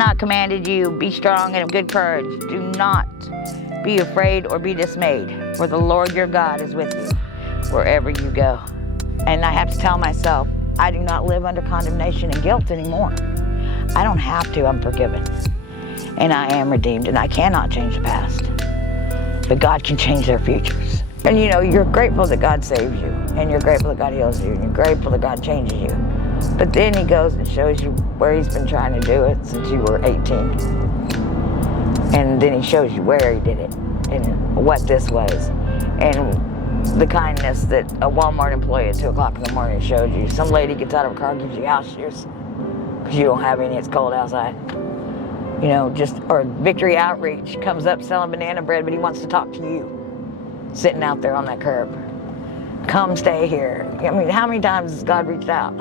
not commanded you, be strong and of good courage. Do not be afraid or be dismayed, for the Lord your God is with you wherever you go. And I have to tell myself, I do not live under condemnation and guilt anymore. I don't have to, I'm forgiven. And I am redeemed, and I cannot change the past. But God can change their futures. And you know, you're grateful that God saves you, and you're grateful that God heals you, and you're grateful that God changes you. But then he goes and shows you where he's been trying to do it since you were 18. And then he shows you where he did it, and what this was. And the kindness that a Walmart employee at 2 o'clock in the morning showed you. Some lady gets out of her car, gives you house shoes, because you don't have any, it's cold outside. You know, or Victory Outreach comes up selling banana bread, but he wants to talk to you, sitting out there on that curb. Come stay here. I mean, how many times has God reached out?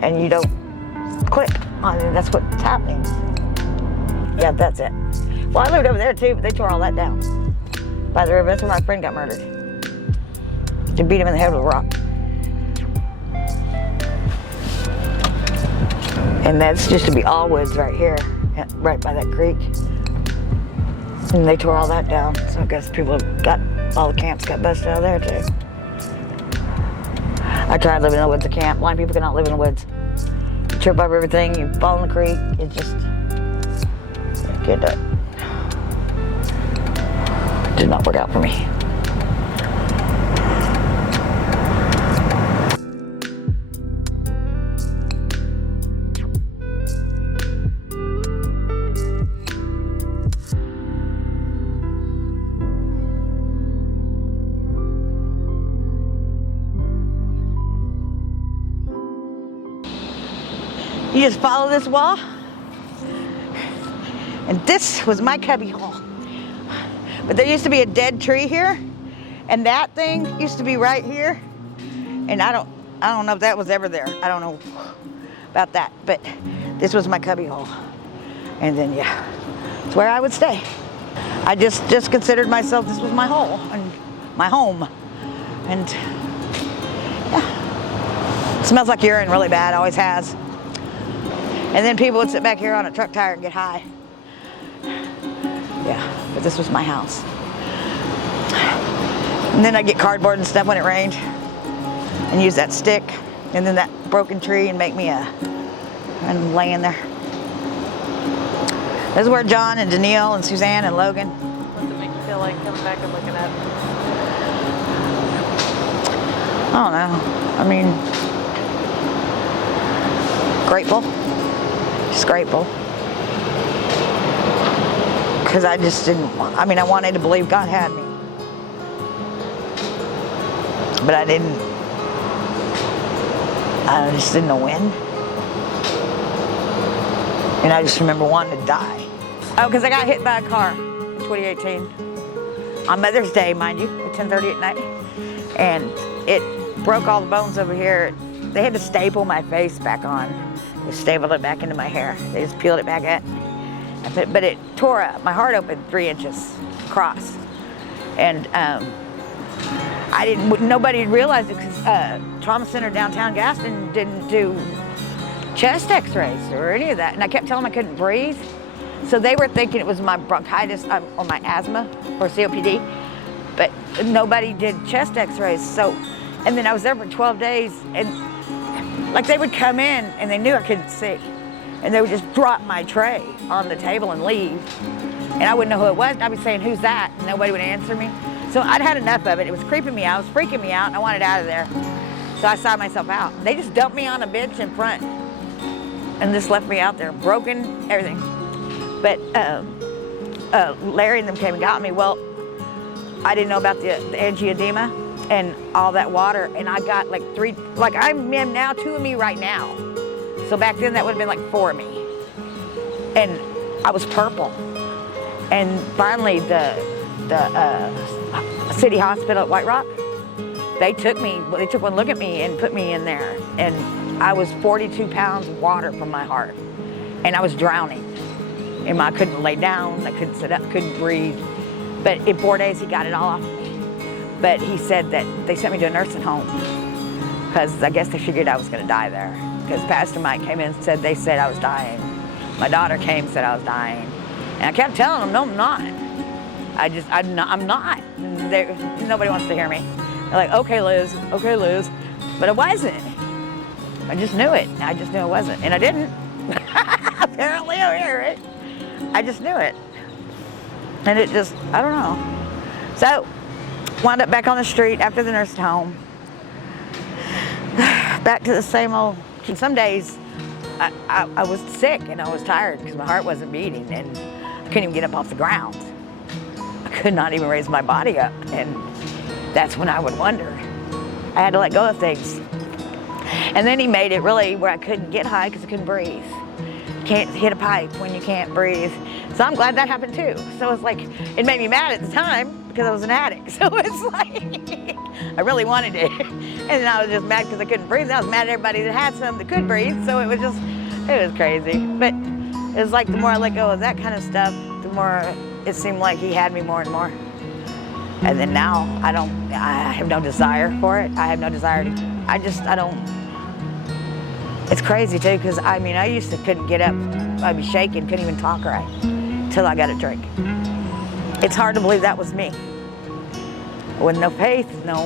And you don't click on it, that's what's happening. Yeah, that's it. Well, I lived over there too, but they tore all that down. By the river, that's where my friend got murdered. They beat him in the head with a rock. And that's just to be all woods right here, right by that creek. And they tore all that down, so I guess people got, all the camps got busted out of there too. I tried living in the woods, a camp. Blind people cannot live in the woods. You trip over everything, you fall in the creek, it just, you can't do it. It did not work out for me. You just follow this wall, and this was my cubby hole. But there used to be a dead tree here, and that thing used to be right here. And I don't know if that was ever there. I don't know about that, but this was my cubby hole. And then yeah, it's where I would stay. I just considered myself, this was my hole and my home. And yeah, it smells like urine really bad, always has. And then people would sit back here on a truck tire and get high. Yeah, but this was my house. And then I'd get cardboard and stuff when it rained and use that stick and then that broken tree and make me and lay in there. This is where John and Danielle and Suzanne and Logan. What's it make you feel like coming back and looking at it? I don't know. I mean, grateful. Just grateful. Because I just didn't, I wanted to believe God had me. But I didn't, I just didn't know when. And I just remember wanting to die. Oh, because I got hit by a car in 2018. On Mother's Day, mind you, at 10:30 at night. And it broke all the bones over here. They had to staple my face back on. They stapled it back into my hair. They just peeled it back in. But it tore up. My heart opened 3 inches across. And nobody realized it because Trauma Center downtown Gaston didn't do chest x-rays or any of that. And I kept telling them I couldn't breathe. So they were thinking it was my bronchitis or my asthma or COPD. But nobody did chest x-rays. So, and then I was there for 12 days. And like they would come in and they knew I couldn't see. And they would just drop my tray on the table and leave. And I wouldn't know who it was. And I'd be saying, who's that? And nobody would answer me. So I'd had enough of it. It was creeping me out. It was freaking me out. And I wanted out of there. So I saw myself out. They just dumped me on a bench in front and just left me out there, broken, everything. But Larry and them came and got me. Well, I didn't know about the angioedema and all that water. And I got like 3, like I'm now 2 of me right now. So back then that would have been like 4 of me. And I was purple. And finally the city hospital at White Rock, they took one look at me and put me in there. And I was 42 pounds of water from my heart. And I was drowning. And I couldn't lay down, I couldn't sit up, couldn't breathe. But in 4 days he got it all off of me. But he said that they sent me to a nursing home because I guess they figured I was gonna die there. Because Pastor Mike came in and said, they said I was dying. My daughter came, said I was dying. And I kept telling them, no, I'm not. I'm not. Nobody wants to hear me. They're like, okay, Liz. But I wasn't. I just knew it. I just knew I wasn't. And I didn't. Apparently over here, right? I just knew it. And it just, I don't know. So, wound up back on the street after the nursing home. Back to the same old. Some days I was sick and I was tired because my heart wasn't beating and I couldn't even get up off the ground. I could not even raise my body up. And that's when I would wonder. I had to let go of things. And then he made it really where I couldn't get high because I couldn't breathe. You can't hit a pipe when you can't breathe. So I'm glad that happened too. So it's like, it made me mad at the time because I was an addict. So it's like, I really wanted it. And then I was just mad because I couldn't breathe. I was mad at everybody that had some that could breathe. So it was just, it was crazy. But it was like the more I let go of that kind of stuff, the more it seemed like he had me more and more. And then now I have no desire for it. I have no desire to, I don't. It's crazy too, because I mean, I used to couldn't get up. I'd be shaking, couldn't even talk right, till I got a drink. It's hard to believe that was me. With no faith, no.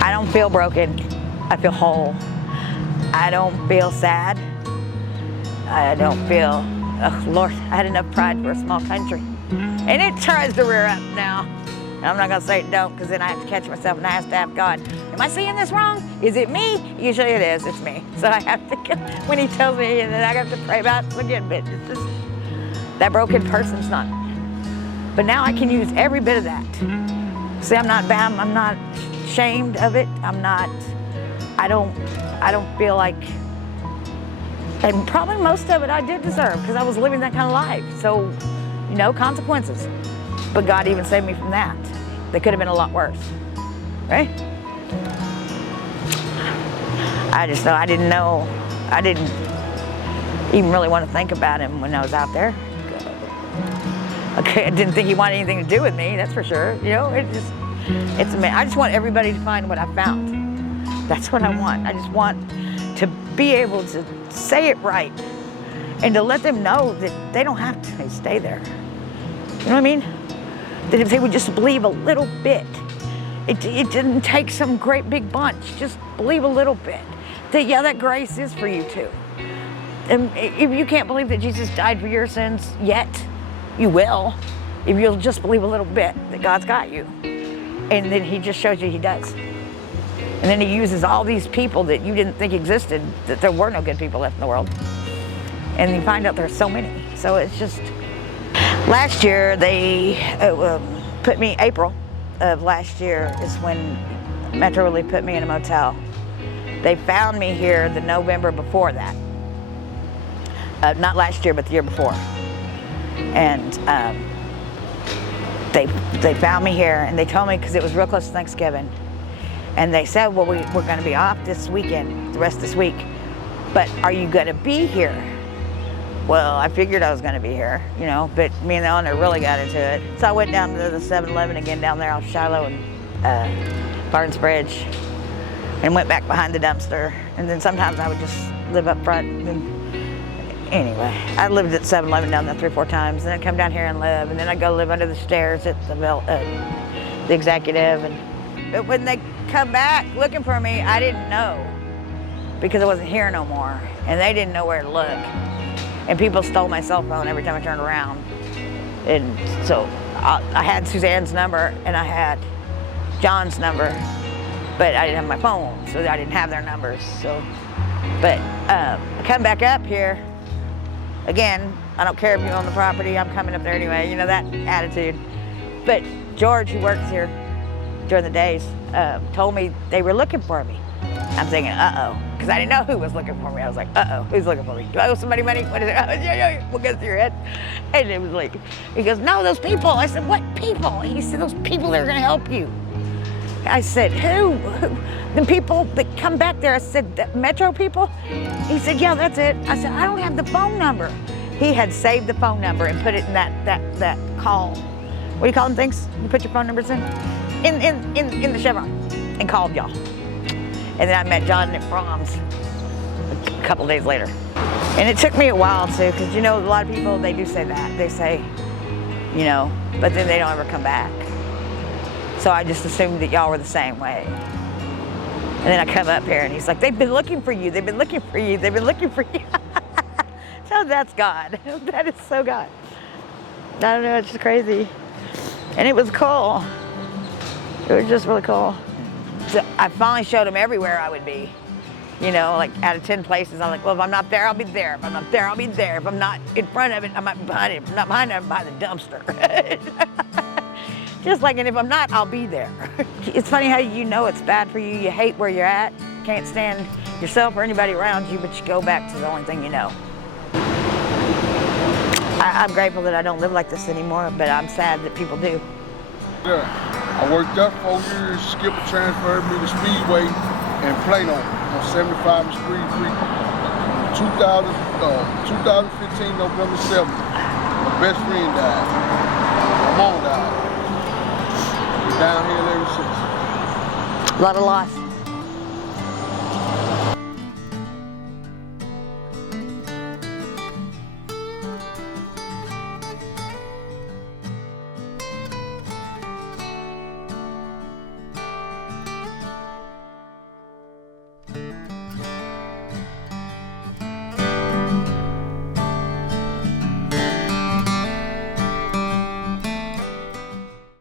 I don't feel broken. I feel whole. I don't feel sad. I don't feel, oh Lord, I had enough pride for a small country. And it tries to rear up now. I'm not gonna say it don't, because then I have to catch myself and I have to ask God, am I seeing this wrong? Is it me? Usually it is, it's me. So I have to, when he tells me, and then I have to pray about it again, but it's just, that broken person's not. But now I can use every bit of that. See, I'm not ashamed of it. I don't feel like, and probably most of it I did deserve, because I was living that kind of life. So, you know, consequences. But God even saved me from that. They could have been a lot worse, right? I just know, I didn't even really want to think about him when I was out there. Okay, I didn't think he wanted anything to do with me, that's for sure. You know, it's amazing. I just want everybody to find what I found. That's what I want. I just want to be able to say it right and to let them know that they don't have to stay there. You know what I mean? That if they would just believe a little bit, it didn't take some great big bunch, just believe a little bit. That yeah, that grace is for you too. And if you can't believe that Jesus died for your sins yet, you will. If you'll just believe a little bit that God's got you. And then he just shows you he does. And then he uses all these people that you didn't think existed, that there were no good people left in the world. And you find out there's so many. So it's just, last year they put me, April of last year is when Metro Relief put me in a motel. They found me here the November before that. Not last year, but the year before. And they found me here and they told me, because it was real close to Thanksgiving, and they said, well, we're going to be off this weekend, the rest of this week, but are you going to be here? Well, I figured I was going to be here, you know, but me and the owner really got into it. So I went down to the 7-Eleven again down there off Shiloh and Barnes Bridge and went back behind the dumpster. And then sometimes I would just live up front. And anyway, I lived at 7-Eleven down there 3 or 4 times, and then I'd come down here and live, and then I'd go live under the stairs at the Executive. But when they come back looking for me, I didn't know, because I wasn't here no more, and they didn't know where to look. And people stole my cell phone every time I turned around. And so I had Suzanne's number and I had John's number, but I didn't have my phone, so I didn't have their numbers. So, but I come back up here, again, I don't care if you own the property, I'm coming up there anyway, you know, that attitude. But George, who works here during the days, told me they were looking for me. I'm thinking, uh-oh, because I didn't know who was looking for me. I was like, uh-oh, who's looking for me? Do I owe somebody money? What is it? Oh, yeah, what goes through your head? And it was like, he goes, no, those people. I said, what people? He said, those people that are gonna help you. I said, who? The people that come back there. I said, the Metro people? He said, yeah, that's it. I said, I don't have the phone number. He had saved the phone number and put it in that call. What do you call them things? You put your phone numbers in the Chevron and called y'all. And then I met John at Brahms couple days later. And it took me a while too, because you know, a lot of people, they do say that. They say, you know, but then they don't ever come back. So I just assumed that y'all were the same way. And then I come up here and he's like, they've been looking for you, they've been looking for you, they've been looking for you. So that's God. That is so God. I don't know, it's just crazy. And it was cool. It was just really cool. So I finally showed him everywhere I would be. You know, like out of 10 places, I'm like, well, if I'm not there, I'll be there. If I'm not there, I'll be there. If I'm not in front of it, I might be behind it. If I'm not behind it, I'm behind the dumpster. Just like, and if I'm not, I'll be there. It's funny how you know it's bad for you. You hate where you're at, can't stand yourself or anybody around you, but you go back to the only thing you know. I'm grateful that I don't live like this anymore, but I'm sad that people do. Yeah, I worked there 4 years. Skipper transferred me to Speedway in Plano on 75 and Street Creek. 2015, November 7th, my best friend died. My mom died. Been down here ever since. A lot of loss.